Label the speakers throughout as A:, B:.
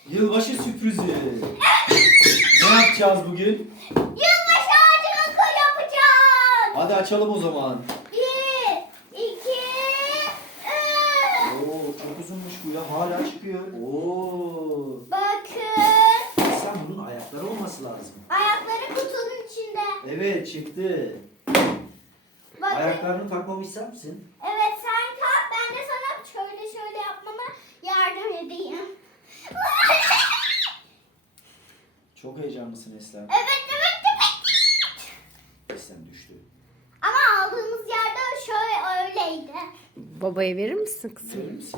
A: Yılbaşı sürprizi. Ne yapacağız bugün?
B: Yılbaşı ağacını yapacağız.
A: Hadi açalım o zaman.
B: 1, 2, 3.
A: Oo, çok uzunmuş bu ya. Hala çıkıyor. Oo.
B: Bakın.
A: Sen bunun ayakları olması lazım.
B: Ayakları kutunun içinde.
A: Evet, çıktı.
B: Bakın.
A: Ayaklarını takmamı ister misin?
B: Evet sen kalk. Ben de sana şöyle yapmama yardım edeyim.
A: Çok heyecanlısın Eslem.
B: Evet.
A: Eslem düştü.
B: Ama aldığımız yerde şöyle öyleydi.
C: Babaya verir misin kızım?
A: Verir misin?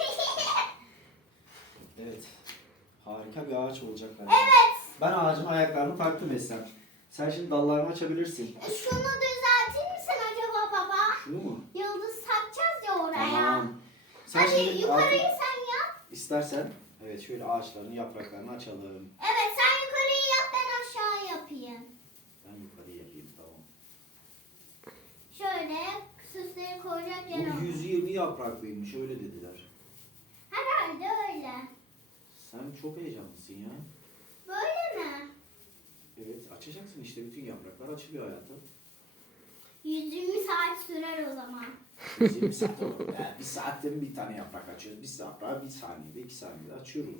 A: Evet. Harika bir ağaç olacak bence.
B: Evet.
A: Ben ağacın ayaklarını taktım Eslem. Sen şimdi dallarını açabilirsin.
B: Şunu düzeltir misin acaba baba?
A: Şunu mu?
B: Yıldız takacağız ya oraya.
A: Tamam. Sen
B: Hadi
A: şimdi
B: yukarıyı
A: artık
B: sen yap.
A: istersen evet şöyle ağaçların yapraklarını açalım.
B: Evet sen yukarıyı yap ben aşağı yapayım.
A: Ben yukarı yapayım tamam.
B: Şöyle süsleri koyacak yer
A: Bu
B: oldu.
A: 120 yapraklıymış öyle dediler.
B: Herhalde öyle.
A: Sen çok heyecanlısın ya.
B: Böyle mi?
A: Evet açacaksın işte bütün yapraklar açılıyor hayatım.
B: 120 saat sürer o zaman.
A: 120 saat olur. Yani bir saatte mi bir tane yaprak açıyoruz? Bir yaprağı bir saniyede 2 saniyede açıyoruz.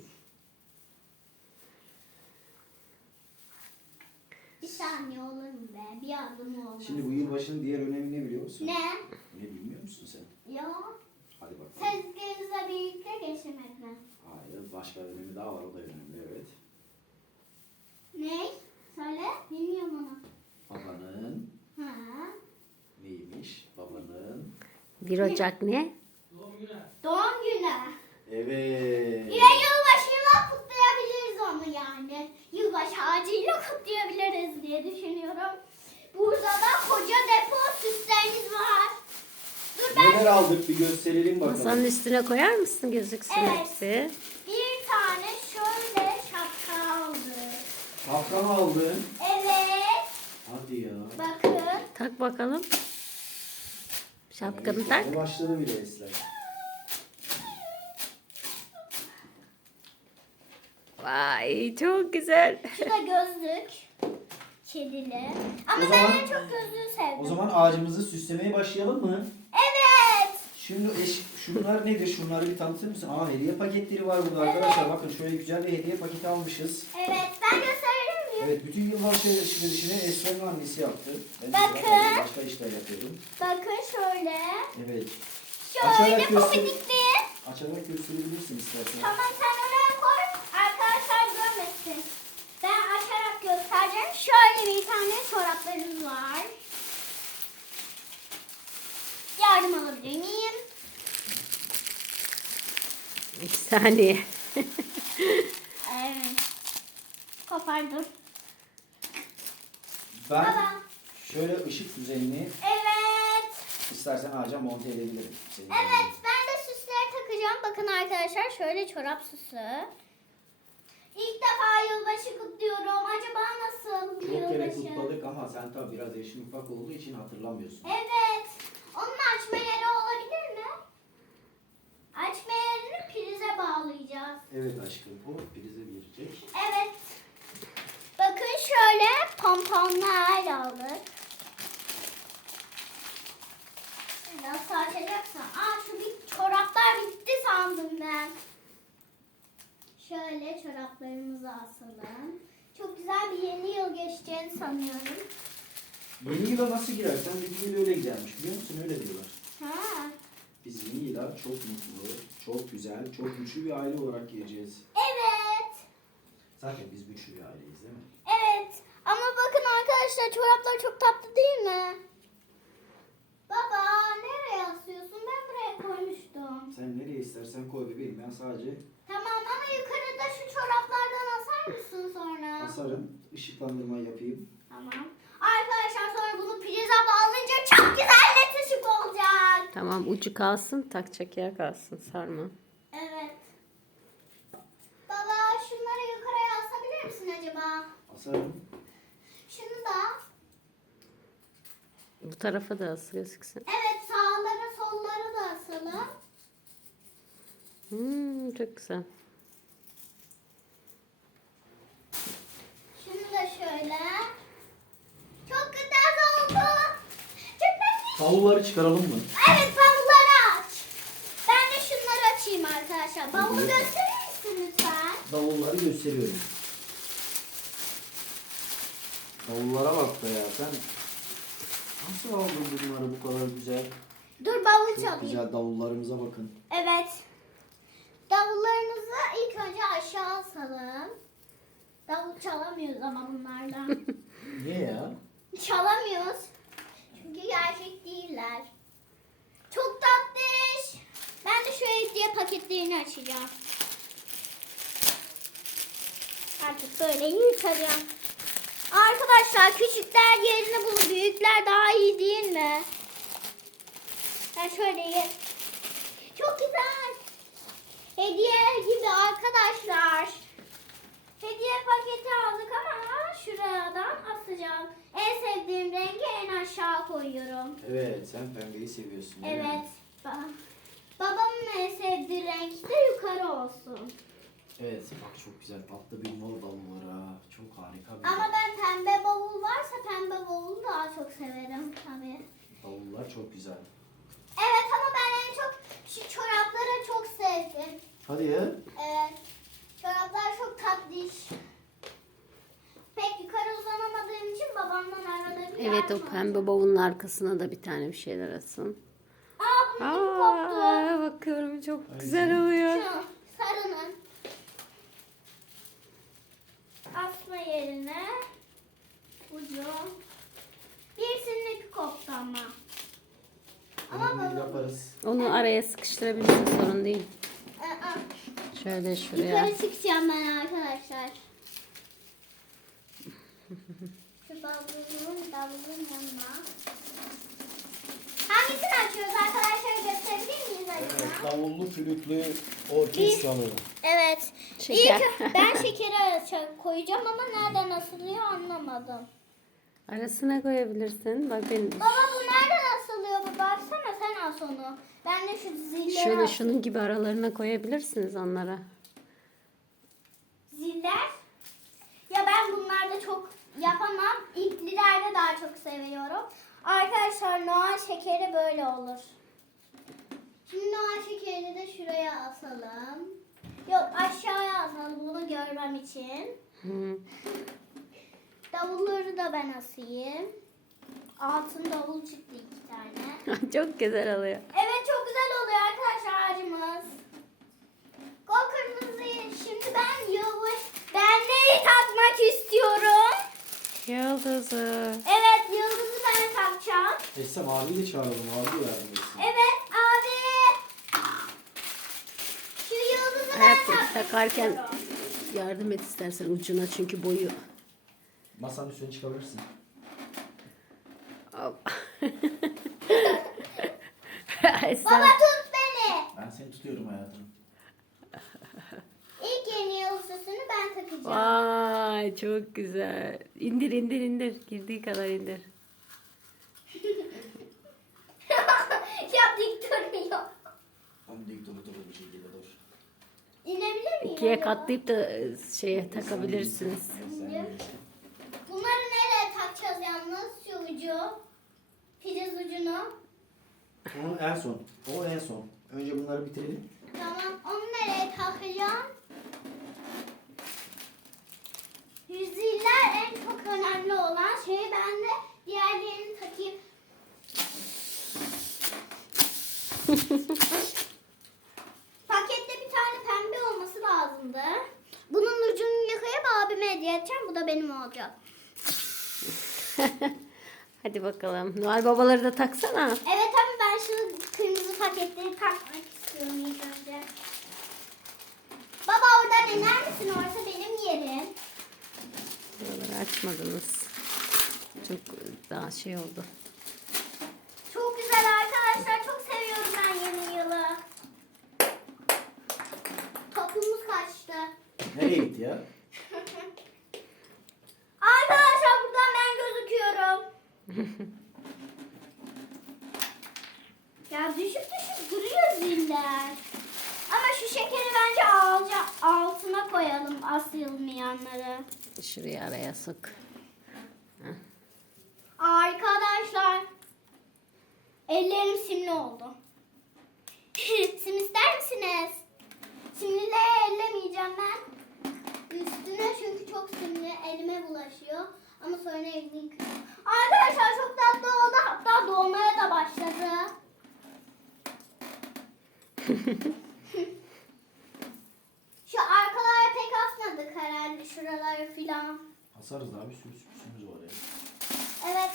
B: Bir saniye olur mu be? Bir adım olmaz.
A: Şimdi bu yılbaşının diğer önemi ne biliyor musun?
B: Ne?
A: Ne bilmiyor musun sen?
B: Ya.
A: Hadi bakalım.
B: Sevgilinizle birlikte geçirmek mi?
A: Hayır başka önemi daha var o da önemli evet.
B: Ne? Söyle. Bilmiyorum onu.
A: Babanın
B: Ha.
A: neymiş? Babanın
C: 1 Ocak ne?
B: Doğum günü.
A: evet.
B: Ya yılbaşıyla kutlayabiliriz onu yani. Yılbaşı ağacıyla kutlayabiliriz diye düşünüyorum. Burada da koca depo süslerimiz var. Dur ben
A: Neler aldık bir gösterelim bakalım.
C: Masanın üstüne koyar mısın gözüksün
B: Evet.
C: hepsi?
B: bir tane şöyle şapka aldım.
A: Şapka mı aldın?
B: Evet.
A: Hadi ya.
B: Bakın.
C: Tak bakalım. Şapkanı
A: Evet,
C: tak.
A: yani başladı bile Eslem.
C: Vay çok güzel.
B: Şu da gözlük. Kedili. Ama
A: O
B: ben
A: zaman-
B: en çok gözlüğü sevdim.
A: O zaman ağacımızı süslemeye başlayalım mı?
B: Evet.
A: Şimdi şunlar nedir? Şunları bir tanıtır mısın? Aa hediye paketleri var burada arkadaşlar. Bakın şöyle güzel bir hediye paketi almışız.
B: Evet. Ben gösterebilir miyim?
A: Evet bütün yılbaşı alışverişini Esra'nın annesi yaptı. Ben de
B: Bakın.
A: zaten başka işler yapıyordum.
B: Bakın şöyle.
A: Evet.
B: Şöyle
A: Açarak göster-
B: pofidikli.
A: Açarak gösterebilirsin istersen.
B: Tamam sen oraya koy. Arkadaşlar görmesin. Ben açarak göstereceğim. Şöyle bir tane çoraplarımız var. Yardım alabilir miyim?
C: Bir saniye.
B: Evet. Kopardım.
A: Ben
B: Baba.
A: şöyle ışık düzenini
B: Evet.
A: istersen ağaca monte edebilirim. Senin
B: Evet ben de süsleri takacağım. Bakın arkadaşlar şöyle çorap süsü. İlk defa yılbaşı kutluyorum. Acaba nasıl
A: Çok kere
B: yılbaşı?
A: kutladık ama sen tabii biraz yaşın ufak olduğu için hatırlamıyorsun.
B: Evet. Onun açma yeri olabilir mi? Açma yerini prize bağlayacağız.
A: Evet aşkım bu prize girecek.
B: Evet. Bakın şöyle pomponlar aldık. Nasıl açacaksın? Aa şu bir çoraplar bitti sandım ben. Şöyle çoraplarımızı asalım. Çok güzel bir yeni yıl geçeceğini sanıyorum.
A: Yeni yıla nasıl girersen bütün yıl öyle gidermiş biliyor musun? Öyle diyorlar.
B: Ha.
A: Biz yeni yıla çok mutlu, çok güzel, çok güçlü bir aile olarak gireceğiz.
B: Evet.
A: Zaten biz güçlü bir aileyiz değil mi?
B: Evet. Ama bakın arkadaşlar çoraplar çok tatlı değil mi? Baba nereye asıyorsun? Ben buraya koymuştum.
A: Sen nereye istersen koy bebeğim ben sadece
B: Tamam ama yukarıda şu çoraplardan asar mısın sonra?
A: asarım, ışıklandırma yapayım.
B: Tamam. Arkadaşlar sonra bunu prize bağlayınca çok güzel net ışık olacak.
C: Tamam ucu kalsın takacak yer kalsın sarma.
B: Evet. Baba şunları yukarıya asabilir misin acaba?
A: Asarım.
B: Şunu da.
C: Bu tarafa da asıl gözüksün.
B: Evet sağları solları da asalım.
C: Çok güzel.
A: bavulları çıkaralım mı?
B: Evet, bavulları aç. Ben de şunları açayım arkadaşlar. Bavulu gösterir misin lütfen?
A: Bavulları gösteriyorum. Bavullara bak be ya. Sen nasıl aldın bunları bu kadar güzel?
B: Dur, bavul
A: Çok
B: çalayım.
A: güzel davullarımıza bakın.
B: Evet. Davullarımızı ilk önce aşağı asalım. Davul çalamıyoruz ama bunlardan.
A: Niye ya?
B: Çalamıyoruz. Çünkü gerçek değiller. Çok tatlış. Ben de şu hediye paketlerini açacağım. Artık böyle yırtacağım. Arkadaşlar, küçükler yerini bulur. Büyükler daha iyi değil mi? Ben şöyle çok güzel. Hediye gibi arkadaşlar. Hediye paketi aldık ama şuradan asacağım. En sevdiğim rengi en aşağı koyuyorum.
A: Evet, sen pembeyi seviyorsun değil mi?
B: Evet. Babamın en sevdiği renk de yukarı olsun.
A: Evet, bak çok güzel tatlı bir mor bavul var ha. Çok harika bir
B: Ama ben pembe bavul varsa pembe bavulu daha çok severim tabii.
A: bavullar çok güzel.
B: Evet, ama ben en çok şu çorapları çok sevdim.
A: Hadi ya.
B: Evet. Çoraplar çok tatlış. Pek yukarı uzanamadığım için babamdan arada bir
C: Evet, o
B: yardım
C: pembe bavulun arkasına da bir tane bir şeyler asın.
B: Aa, bunun ipi koptu.
C: Bakıyorum çok güzel oluyor.
B: Şu sarının asma yerine ucu. Birisinin ipi koptu ama. Ama
A: Onu
B: baba.
A: yaparız.
C: Onu araya sıkıştırabilirsin, sorun değil.
B: Aa,
C: Şöyle şuraya.
B: yukarı çıkacağım ben arkadaşlar. Şu davulun yanına. Hangisini açıyoruz arkadaşlar, gösterebilir miyiz acaba?
A: Davullu, flütlü, orkestralı.
B: Evet.
C: Şeker.
B: İlk ben şekeri koyacağım ama nereden asılıyor anlamadım.
C: Arasına koyabilirsin. Bak benim
B: Baba, bu nereden asılıyor? Bir baksana, sen as onu. Ben de şu zilleri
C: şunun gibi aralarına koyabilirsiniz onlara.
B: Ziller. Ya ben bunlarda çok yapamam. İplilerde daha çok seviyorum. Arkadaşlar, Noel şekeri böyle olur. Şimdi Noel şekerini de şuraya asalım. Yok, aşağıya asalım bunu görmem için.
C: Hı.
B: Davulları da ben asayım. Altın davul çıktı 2 tane.
C: Çok güzel oluyor.
B: Evet, çok güzel oluyor arkadaşlar ağacımız. Gol kırmızıyı. Şimdi ben neyi takmak istiyorum?
C: Yıldızı.
B: Evet, yıldızı ben takacağım.
A: Esem abiyi de çağıralım. Abi de yardım etsin.
B: Evet abi. Şu yıldızı ben
C: Hayatım,
B: takmak
C: takarken
B: istiyorum.
C: yardım et istersen ucuna, çünkü boyu.
A: Masanın üstüne çıkabilirsin.
C: Hop.
B: Baba, tut beni.
A: Ben seni tutuyorum hayatım.
B: İlk yeni yıldızını ben takacağım.
C: Vay, çok güzel. İndir indir indir. Girdiği kadar indir.
B: Ya dik durmuyor.
A: Tam dik dur bir şekilde dur.
B: İnebilir miyim?
C: İkiye
B: acaba?
C: katlayıp da şeye takabilirsiniz.
B: Bunları nereye takacağız yalnız? Şu ucu. Priz ucunu.
A: Onu en son. O en son. Önce bunları bitirelim.
B: Tamam. Onu nereye takacağım? Yüzüğler en çok önemli olan şey. Ben de diğerlerini takayım. Pakette bir tane pembe olması lazımdı. Bunun ucunu yıkayıp abime hediye edeceğim. Bu da benim olacak.
C: Hadi bakalım. Noel babaları da taksana.
B: Evet, ama ben şu kırmızı paketleri takmak istiyorum ilk önce. Baba, oradan iner misin? Orası benim yerim.
C: Buraları açmadınız. Çok daha şey oldu.
B: Çok güzel arkadaşlar. Çok seviyorum ben yeni yılı. Topumuz kaçtı.
A: Nereye gitti ya?
B: Arkadaşlar, buradan ben gözüküyorum. Ya düşüp duruyor ziller. Ama şu şekeri bence altına koyalım, asılmayanları.
C: Şuraya araya sok.
B: Arkadaşlar. Ellerim simli oldu. Sim ister misiniz? Simlileri ellemeyeceğim ben. Üstüne çünkü çok simli elime bulaşıyor. Ama sonra elini yıkıyorum. Arkadaşlar çok tatlı oldu. Hatta dolmaya da başladı. Şu arkalara pek asmadık herhalde. Şuraları filan.
A: Asarız daha bir sürü süsümüz var ya.
B: Evet.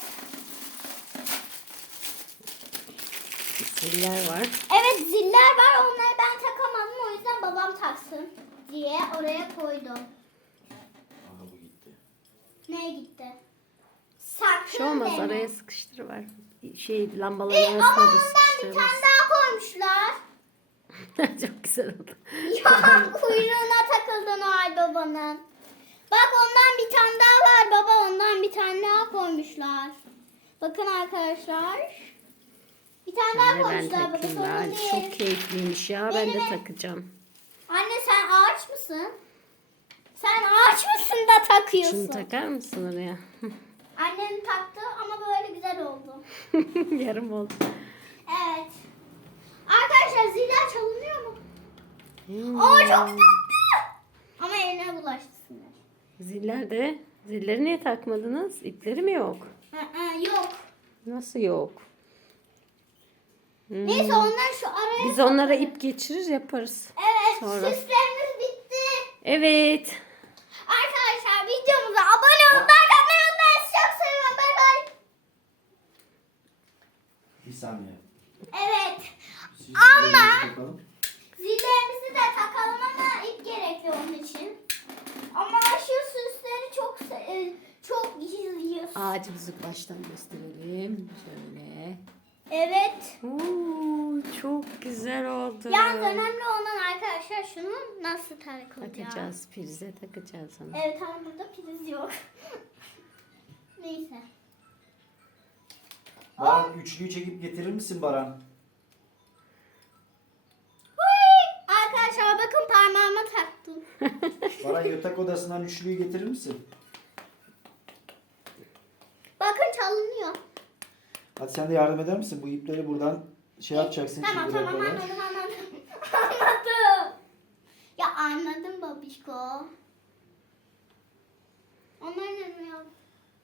C: Ziller var.
B: Evet ziller var. Onları ben takamadım. O yüzden babam taksın diye oraya koydum.
A: Aha bu gitti.
B: Neye gitti? Sakın
C: Şu olmaz,
B: deme.
C: araya sıkıştırıver. Lambaların
B: Ama
C: arasına da
B: ondan bir tane
C: sıkıştırırız.
B: daha koymuşlar.
C: Çok güzel oldu.
B: Ya kuyruğuna takıldı Noel Baba'nın. Bak ondan bir tane daha var baba. Ondan bir tane daha koymuşlar. Bakın arkadaşlar. Bir tane daha
C: Ben
B: koymuşlar. Baba
C: takayım
B: sorun
C: ben.
B: değil.
C: Çok keyifliymiş ya. Ben de takacağım.
B: Anne sen ağaç mısın? Sen ağaç mısın da takıyorsun?
C: Şunu takar mısın oraya?
B: Annem taktı ama böyle güzel oldu.
C: Yarım oldu.
B: Evet. Arkadaşlar ziller çalınıyor mu?
C: Hmm.
B: Oo çok tatlı. Ama eline bulaştı sinir.
C: Ziller de. Zilleri niye takmadınız? İpleri mi yok?
B: Yok.
C: Nasıl yok?
B: Neyse onları şu araya...
C: Biz onlara ip geçirir yaparız.
B: Evet
C: Sonra.
B: süslerimiz bitti.
C: Evet.
B: Arkadaşlar videomuza abone olmayı, like atmayı unutmayın. Sizi çok seviyorum. Bay bay.
A: Bir saniye.
B: Evet.
A: Siz
B: Ama-
A: zillerinizi takalım.
B: Zillerimizi de takalım ama ip gerekli onun için. Ama şu süsleri çok gizliyiz.
C: Ağacımızı baştan gösterelim. Şöyle.
B: Evet.
C: Oo, çok güzel oldu.
B: Yalnız önemli olan arkadaşlar şunu nasıl takılacak.
C: Takacağız. Prize takacağız onu.
B: Evet ama burada priz yok. Neyse.
A: Baran üçlüyü çekip getirir misin Baran?
B: Huy! Arkadaşlar bakın parmağıma taktım.
A: Baran yatak odasından üçlüyü getirir misin?
B: Bakın çalınıyor.
A: Hadi sen de yardım eder misin? Bu ipleri buradan şey yapacaksın.
B: Tamam
A: şimdi buraya
B: tamam
A: kadar.
B: anladım. Anladım. Ya anladım babişko. Onlar ne mi ya?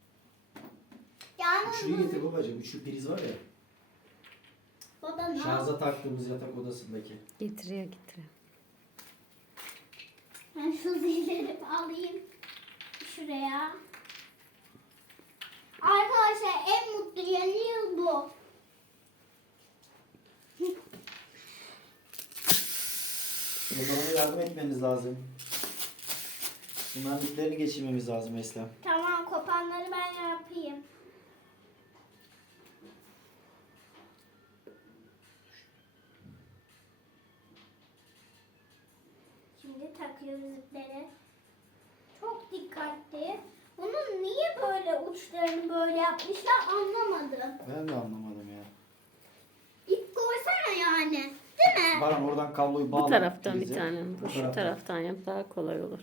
A: Üçlüyü
B: Yalnız
A: getir babacığım. Üçlü priz var ya.
B: baba ne yap-
A: Şarja taktığımız yatak odasındaki.
C: Getiriyor getiriyor.
B: Ben şu zilleri alayım şuraya. Arkadaşlar en mutlu yeni yıl bu.
A: Babana yardım etmeniz lazım. Bunların iplerini geçirmemiz lazım Eslem.
B: Tamam kopanları ben yapayım. Şimdi takıyoruz ipleri. Çok dikkatli. Bunun niye böyle uçlarını böyle yapmışlar anlamadım.
A: Ben de anlamadım ya.
B: İp koysana yani. Değil mi?
A: Baran oradan kabloyu bağla.
C: Bu taraftan bir
A: prize.
C: tane. Bu şu
A: taraftan.
C: taraftan yap, daha kolay olur.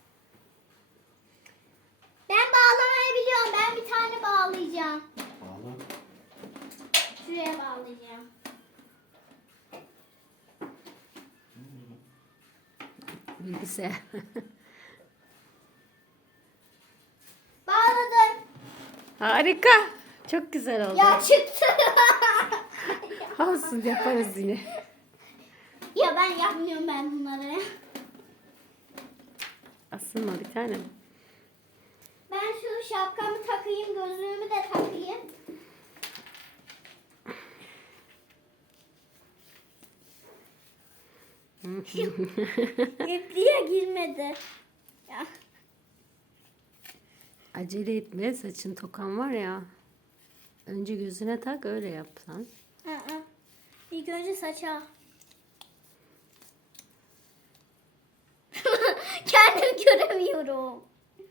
B: Ben bağlamayı biliyorum. Ben bir tane bağlayacağım.
A: Bağla.
B: Şuraya bağlayacağım.
C: Bilgisayar.
B: Bağladım.
C: Harika. Çok güzel oldu.
B: Ya çıktı.
C: Olsun yaparız yine.
B: Ya ben yapmıyorum ben bunları.
C: Asılma bir tane.
B: Ben şu şapkamı takayım, gözlüğümü de takayım. İpliğe girmedi. Ya.
C: Acele etme, saçın tokan var ya. Önce gözüne tak, öyle yapsan.
B: Hı. İlk önce saça. Kendim göremiyorum.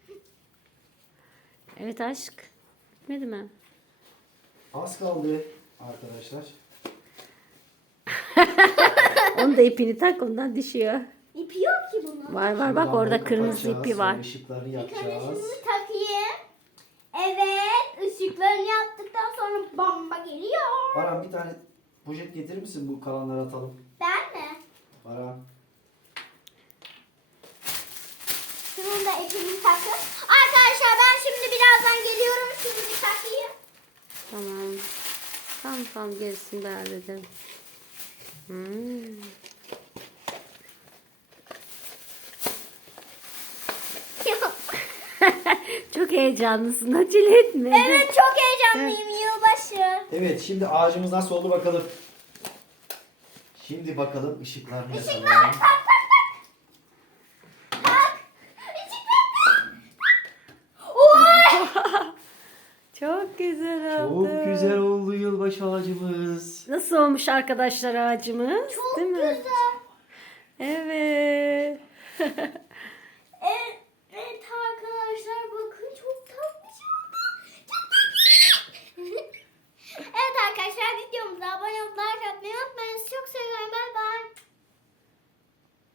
C: Evet aşk. Bitmedi mi?
A: Az kaldı arkadaşlar.
C: Onun da ipini tak, ondan düşüyor.
B: İpi yok ki bunun.
C: Var var,
A: Şimdi
C: bak orada
A: lambayı
C: kırmızı
A: kapatacağız,
C: ipi var.
A: sonra ışıklarını
B: İlk önce
A: yakacağız.
B: şunu takayım. Evet, ışıklarını yaptıktan sonra bomba geliyor.
A: Baran bir tane poşet getirir misin, bu kalanları atalım.
B: Ben mi?
A: Baran.
B: Şunun da ipini takın. Arkadaşlar ben şimdi birazdan geliyorum. Şunu bir takayım.
C: Tamam. Tamam gerisini de hallederim. Çok heyecanlısın. Acele etme.
B: Evet çok heyecanlıyım yılbaşı.
A: Evet, şimdi ağacımız nasıl oldu bakalım. Şimdi bakalım ışıklar ne
B: Işıklar
A: zaman?
B: tak tak tak. Tak. Işıklar tak. Oy.
C: Çok güzel oldu.
A: Çok güzel oldu yılbaşı ağacımız.
C: Nasıl olmuş arkadaşlar ağacımız?
B: Çok
C: Değil mi?
B: güzel.
C: Evet.